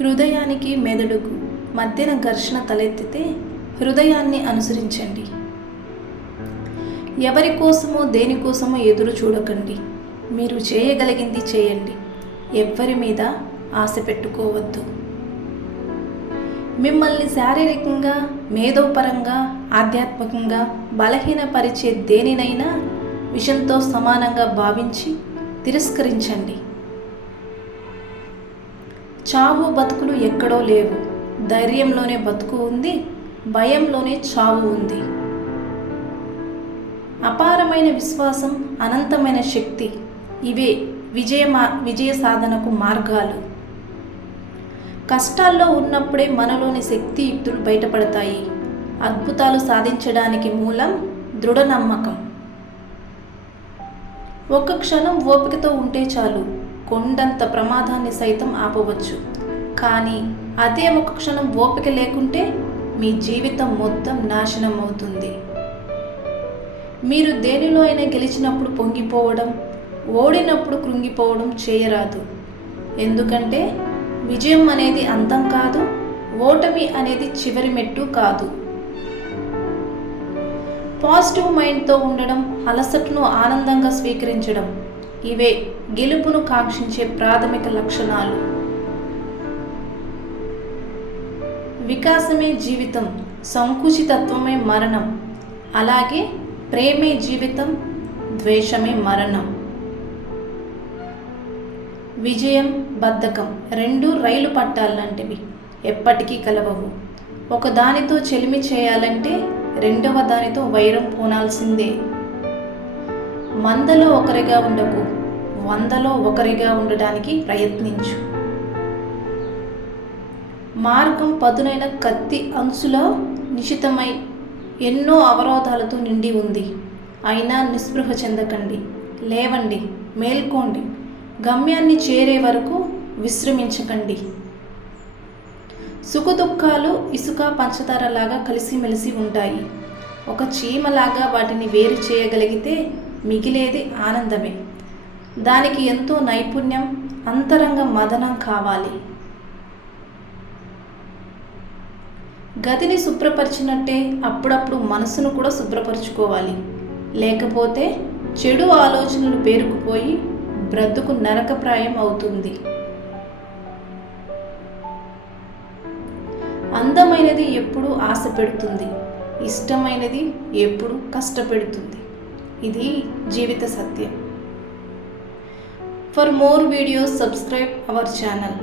హృదయానికి మెదడుకు మధ్యన ఘర్షణ తలెత్తితే హృదయాన్ని అనుసరించండి. ఎవరి కోసమో దేనికోసమో ఎదురు చూడకండి. మీరు చేయగలిగింది చేయండి. ఎవ్వరి మీద ఆశ పెట్టుకోవద్దు. మిమ్మల్ని శారీరకంగా మేధోపరంగా ఆధ్యాత్మికంగా బలహీనపరిచే దేనినైనా విషంతో సమానంగా భావించి తిరస్కరించండి. చావు బతుకులు ఎక్కడో లేవు. ధైర్యంలోనే బతుకు ఉంది భయంలోనే చావు ఉంది. అపారమైన విశ్వాసం అనంతమైన శక్తి ఇవే విజయ మా విజయ సాధనకు మార్గాలు. కష్టాల్లో ఉన్నప్పుడే మనలోని శక్తియుక్తులు బయటపడతాయి. అద్భుతాలు సాధించడానికి మూలం దృఢ నమ్మకం ఒక్క క్షణం ఓపికతో ఉంటే చాలు. కొండంత ప్రమాదాన్ని సైతం ఆపవచ్చు. కానీ అదే ఒక క్షణం ఓపిక లేకుంటే మీ జీవితం మొత్తం నాశనం అవుతుంది. మీరు దేనిలో అయినా గెలిచినప్పుడు పొంగిపోవడం ఓడినప్పుడు కృంగిపోవడం చేయరాదు. ఎందుకంటే విజయం అనేది అంతం కాదు ఓటమి అనేది చివరి మెట్టు కాదు. పాజిటివ్ మైండ్తో ఉండడం అలసటను ఆనందంగా స్వీకరించడం ఇవే గెలుపును కాంక్షించే ప్రాథమిక లక్షణాలు. వికాసమే జీవితం సంకుచితత్వమే మరణం. అలాగే ప్రేమే జీవితం ద్వేషమే మరణం. విజయం బద్ధకం రెండు రైలు పట్టాలంటివి ఎప్పటికీ కలవవు. ఒకదానితో చెలిమి చేయాలంటే రెండవ దానితో వైరం పోనాల్సిందే. మందలో ఒకరిగా ఉండకు వందలో ఒకరిగా ఉండడానికి ప్రయత్నించు. మార్గం పదునైన కత్తి అంచులో నిశితమై ఎన్నో అవరోధాలతో నిండి ఉంది. అయినా నిస్పృహ చెందకండి లేవండి మేల్కోండి గమ్యాన్ని చేరే వరకు విశ్రమించకండి. సుఖదుఖాలు ఇసుక పంచదారలాగా కలిసిమెలిసి ఉంటాయి. ఒక చీమలాగా వాటిని వేరు చేయగలిగితే మిగిలేది ఆనందమే. దానికి ఎంతో నైపుణ్యం అంతరంగ మదనం కావాలి. గదిని శుభ్రపరిచినట్టే అప్పుడప్పుడు మనసును కూడా శుభ్రపరచుకోవాలి. లేకపోతే చెడు ఆలోచనలు పేరుకుపోయి బ్రతుకు నరకప్రాయం అవుతుంది. అందమైనది ఎప్పుడు ఆశ పెడుతుంది. ఇష్టమైనది ఎప్పుడు కష్టపెడుతుంది. ఇది జీవిత సత్యం. For more videos subscribe our channel